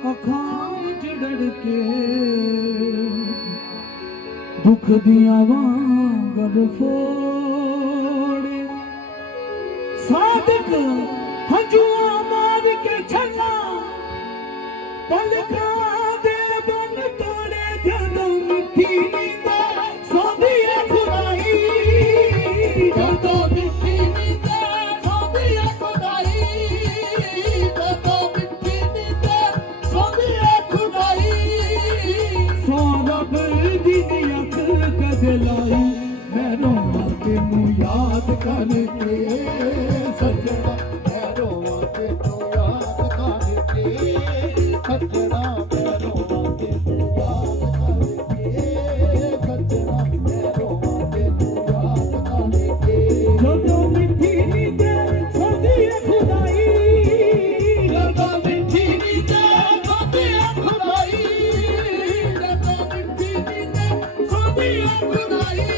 ਅੱਖਾਂ ਵਿੱਚ ਡੜਕੇ ਦੁੱਖ ਦੀਆਂ ਵਾਂਗਰ ਫੋੜੇ ਸਾਦਕ ਹੰਝੂਆਂ ਮਾਰ ਕੇ ਛੱਲਾ ਪਲਕਾਂ ਦੇ ਬਨ ਤੋੜੇ ਜਦੋਂ ਮਿੱਠੀ ਨੀਂਦ ਸੌਂਦੀ ਏ ਖੁਦਾਈ ਜਦੋਂ ਮਿੱਠੀ ਨੀਂਦ ਸੌਂਦੀ ਏ ਖੁਦਾਈ ਜਦੋਂ ਮਿੱਠੀ ਨੀਂਦ ਸੌਂਦੀ ਏ ਖੁਦਾਈ ਸੋ ਰੱਬ ਦੀ ਅੱਖ ਕਦੇ ਲਾਈ ਮੈਂ ਰੋਵਾਂ ਤੈਨੂੰ ਯਾਦ ਕਰਕੇ ਸੱਜਣਾ ਮੈਂ ਰੋਵਾਂ ਤੈਨੂੰ ਯਾਦ ਕਰਕੇ ਸੱਜਣਾ ਮੈਂ ਰੋਵਾਂ ਤੈਨੂੰ ਯਾਦ ਕਰਕੇ ਸੱਜਣਾ ਮੈਂ ਰੋਵਾਂ ਤੈਨੂੰ ਯਾਦ ਕਰਕੇ ਜਦੋਂ ਮਿੱਠੀ ਨੀਂਦ ਸੌਂਦੀ ਏ ਖੁਦਾਈ ਜਦੋਂ ਮਿੱਠੀ ਨੀਂਦ ਸੌਂਦੀ ਏ ਖੁਦਾਈ ਜਦੋਂ ਮਿੱਠੀ ਨੀਂਦ ਸੌਂਦੀ ਏ ਖੁਦਾਈ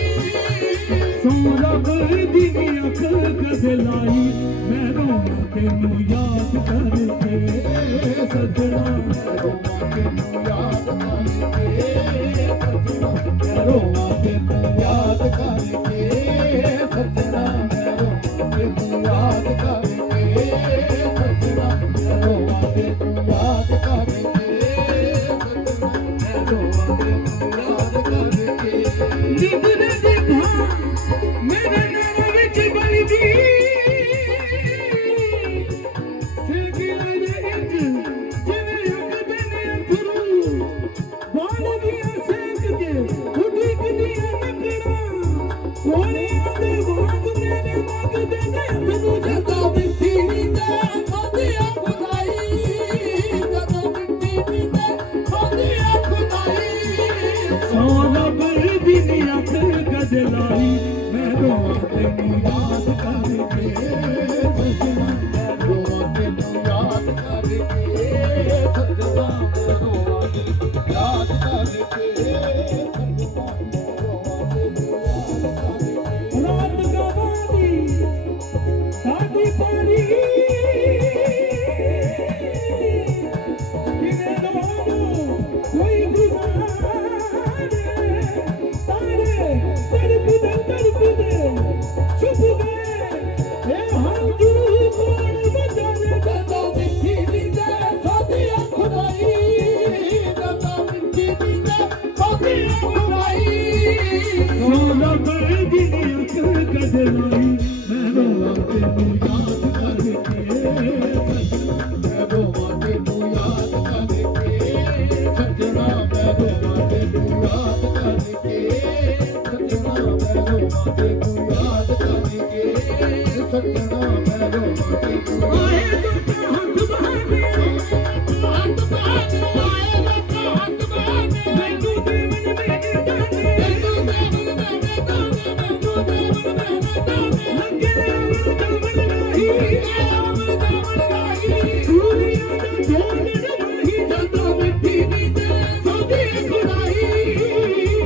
ਸੋ ਰੱਬ ਦੀ ਅੱਖ ਕਦੇ ਲਾਈ ਮੈਂ ਰੋਵਾਂ ਤੈਨੂੰ ਯਾਦ ਕਰਕੇ ਸੱਜਣਾ ਮੈਂ ਰੋਵਾਂ ਤੈਨੂੰ ਯਾਦ ਕਰਕੇ ਸੱਜਣਾ ਮੈਂ ਰੋਵਾਂ ਤੈਨੂੰ ਯਾਦ ਕਰਕੇ ਸੱਜਣਾ ਮੈਂ ਰੋਵਾਂ ਤੈਨੂੰ ਯਾਦ ਕਰਕੇ ਸੱਜਣਾ ਮੈਂ ਰੋਵਾਂ ਤੈਨੂੰ ਯਾਦ ਕਰਕੇ ਸੱਜਣਾ ਮੈਂ ਰੋਵਾਂ ਤੈਨੂੰ ਯਾਦ ਕਰਕੇ ਨਿਭਦੇ ਦੇਖਾਂ ਮੇਰੇ ਨੈਣਾਂ ਵਿੱਚ ਬਲਦੀ ਸਿਲਕੀ ਲੱਗਦੇ ਇੰਜ ਜਿਵੇਂ ਉੱਗਦੇ ਨੇ ਅਥਰੂ ਬਾਲ ਦੀਆਂ ਸੇਕ ਕੇ ਉਡੀਕਦੀਆਂ ਨਕੜਾਂ ਕੋਲੀਆਂ ਦੇ ਵਾਂਗ ਮੇਰੇ ਵਗਦੇ ਨੇ ਤੈਨੂੰ ਜਦੋਂ ਮਿੱਠੀ ਨੀਂਦ ਸੌਂਦੀ ਏ ਖੁਦਾਈ ਜਦੋਂ ਮਿੱਠੀ ਨੀਂਦ ਸੌਂਦੀ ਏ ਖੁਦਾਈ ਸੋ ਰੱਬ ਦੀ ਅੱਖ ਕਦੇ ਲਾਈ ਮੈਂ ਰੋਵਾਂ ਤੈਨੂੰ ਯਾਦ ਕਰਕੇ ਸੱਜਣਾ ਮੈਂ ਰੋਵਾਂ ਤੈਨੂੰ ਯਾਦ ਕਰਕੇ ਸੱਜਣਾ ਮੈਂ ਰੋਵਾਂ ਤੈਨੂੰ ਯਾਦ ਕਰਕੇ ਸੱਜਣਾ ਮੈਂ ਰੋਵਾਂ ਤੈਨੂੰ ਯਾਦ ਕਰਕੇ ਰਾਤ ਗਵਾਂਦੀ ਸਾਡੀ ਪਾਣੀ ਕਿਵੇਂ ਦਵਾਂ ਕੋਈ ਗੁਜ਼ਾਰੇ ਤਾਰੇ ਤੜਪਦੇ ਚੁੱਪ ਗਏ ਇਹ ਹੰਝੂ ਕੌਣ ਬਚਾਵੇ ਜਦੋਂ ਮਿੱਠੀ ਨੀਂਦ ਸੌਂਦੀ ਏ ਖੁਦਾਈ ਜਦੋਂ ਮਿੱਠੀ ਨੀਂਦ ਸੌਂਦੀ ਏ ਖੁਦਾਈ ਸੋ ਰੱਬ ਦੀ ਅੱਖ ਕਦੇ ਲਾਈ ਮੈਂ ਰੋਵਾਂ ਤੈਨੂੰ ਯਾਦ ਕਰਕੇ ਮੈਂ ਰੋਵਾਂ ਤੈਨੂੰ ਯਾਦ ਕਰਕੇ ਸੱਜਣਾ ਮੈਂ ਰੋਵਾਂ ਤੈਨੂੰ ਯਾਦ ਕਰਕੇ ਸੱਜਣਾ ਮੈਂ ਰੋਵਾਂ ਤੈਨੂੰ ਯਾਦ ਕਰਕੇ ਸੱਜਣਾ ਮੈਂ ਰੋਵਾਂ ਤੈਨੂੰ ਆਏ ਲੋਕਾਂ ਹੱਥ ਬਹਾਨੇ ਹੱਥ ਬਹਾਨੇ ਆਏ ਲੋਕਾਂ ਹੱਥ ਬਹਾਨੇ ਮੈਨੂੰ ਦੇਵਨ ਮੇਰੇ ਦਾਨੇ ਮੈਨੂੰ ਦੇਵਨ ਮੇਰੇ ਦਾਨੇ ਮੈਨੂੰ ਦੇਵਨ ਮੇਰੇ ਦਾਨੇ ਲੱਗੇ ਅਮਰ ਦਮਨ ਰਾਹੀ ਅਮਰ ਦਮਨ ਰਾਹੀ ਸੂਰੀਆਂ ਦਾ ਜੋਨ ਰਵਾਹੀ ਜਦੋਂ ਮਿੱਠੀ ਨੀਂਦ ਸੌਂਦੀ ਏ ਖੁਦਾਈ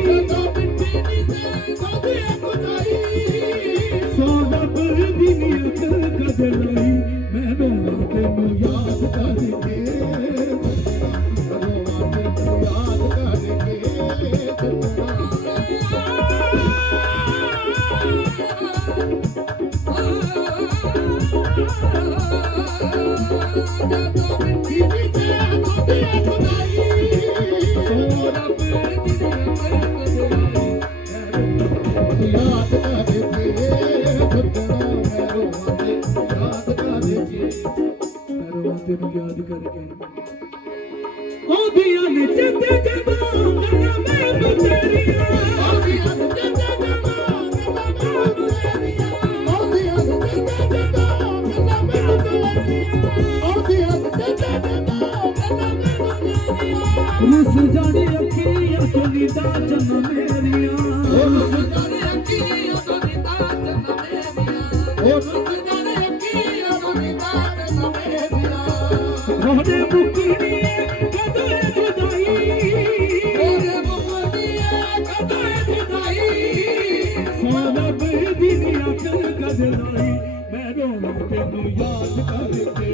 ਜਦੋਂ ਮਿੱਠੀ ਨੀਂਦ ਸੌਂਦੀ ਏ ਖੁਦਾਈ ਸੋ ਰੱਬ ਦੀ ਅੱਖ ਕਦੇ ਲਾਈ ਮੈਂ ਰੋਵਾਂ ਤੈਨੂੰ ਯਾਦ ਕਰਕੇ ਮੈਂ ਰੋਵਾਂ ਤੈਨੂੰ ਯਾਦ ਕਰਕੇ ਜਦੋਂ ਮਿੱਠੀ ਨੀਂਦ ਸੌਂਦੀ ਏ ਖੁਦਾਈ ਸੋ ਰੱਬ ਦੀ ਅੱਖ ਕਦੇ ਲਾਈ ਯਾਦ ਕਰਕੇ ਸੱਜਣਾ ਮੈਂ ਰੋਵਾਂ ਤੈਨੂੰ ਯਾਦ ਕਰਕੇ ਮੈਂ ਰੋਵਾਂ ਤੈਨੂੰ ਯਾਦ ਕਰਕੇ ਆਉਂਦੀਆਂ ਨੇ ਚੇਤੇ ਜਦੋਂ ਗੱਲਾਂ ਮੈਨੂੰ ਤੇਰੀਆਂ ਆਉਂਦੀਆਂ ਨੇ ਚੇਤੇ ਜਦੋਂ ਗੱਲਾਂ ਮੈਨੂੰ ਤੇਰੀਆਂ ਆਉਂਦੀਆਂ ਨੇ ਚੇਤੇ ਜਦੋਂ ਗੱਲਾਂ ਮੈਨੂੰ ਤੇਰੀਆਂ ਆਉਂਦੀਆਂ ਨੇ ਚੇਤੇ ਜਦੋਂ ਗੱਲਾਂ ਮੈਨੂੰ ਤੇਰੀਆਂ ਰੁੱਸ ਜਾਣੀ ਅੱਖੀਆਂ ਤੋਂ ਨੀਂਦਾਂ ਜਨ ਮੇਰੀਆਂ ਰੁੱਸ ਜਾਣੀ ਅੱਖੀਆਂ ਤੋਂ ਨੀਂਦਾਂ ਜਨ ਮੇਰੀਆਂ ਰੁੱਸ ਜਾਣੀ ਅੱਖੀਆਂ ਤੋਂ ਨੀਂਦਾਂ ਜਨ ਮੇਰੀਆਂ ਰੋਣੇ ਮੁੱਕੀ ਨੀ ਕਦੋਂ ਜੁਦਾਈ ਰੋਣੇ ਮੁੱਕੀ ਨੀ ਕਦੋਂ ਜੁਦਾਈ ਸੋਨਾ ਬੇਦੀ ਨੀ ਅੱਖ ਕਦੇ ਲਾਈ ਮੈਂ ਰੋਵਾਂ ਤੈਨੂੰ ਯਾਦ ਕਰਕੇ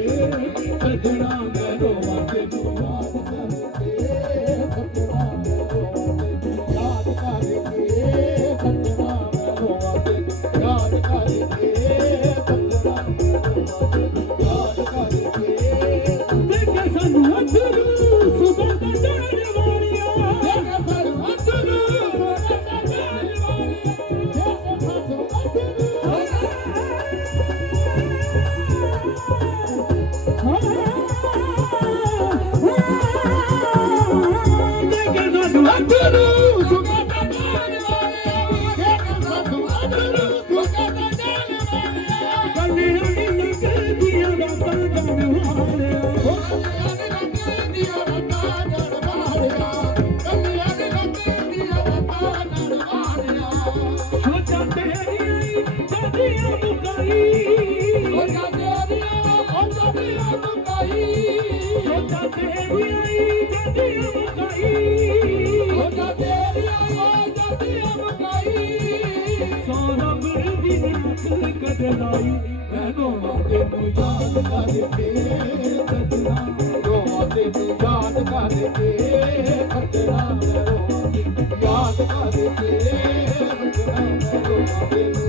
ਸਜਣਾ ਮੈਂ ਰੋਵਾਂ ਤੈਨੂੰ ਯਾਦ ਕਰਕੇ ਸੱਜਣਾ ਮੈਂ ਰੋਵਾਂ ਤੈਨੂੰ ਯਾਦ ਕਰਕੇ ਸੱਜਣਾ ਮੈਂ ਰੋਵਾਂ ਤੈਨੂੰ ਯਾਦ ਕਰਕੇ ਸੱਜਣਾ ਮੈਂ ਰੋਵਾਂ ਤੈਨੂੰ ਯਾਦ ਕਰਕੇ ਦੇਖੇ ਸਾਨੂੰ ਅੰਦਰੂ ਸੁਬਹ ਦਾ ਜਾਣ ਵਾਲੀਆਂ ਦੇਖੇ ਸਾਨੂੰ ਅੰਦਰੂ ਸੁਬਹ ਦਾ ਜਾਣ ਵਾਲੀਆਂ ਦੇਖੇ ਸਾਨੂੰ ਅੰਦਰੂ ਕਦਲਾਈ ਮੈਂ ਰੋਵਾਂ ਤੈਨੂੰ ਯਾਦ ਕਰਕੇ ਸੱਜਣਾ ਰੋਵਾਂ ਤੈਨੂੰ ਯਾਦ ਕਰਕੇ ਸੱਜਣਾ ਮੈਂ ਰੋਵਾਂ ਤੈਨੂੰ ਯਾਦ ਕਰਕੇ ਸੱਜਣਾ ਮੈਂ ਰੋਵਾਂ ਤੈਨੂੰ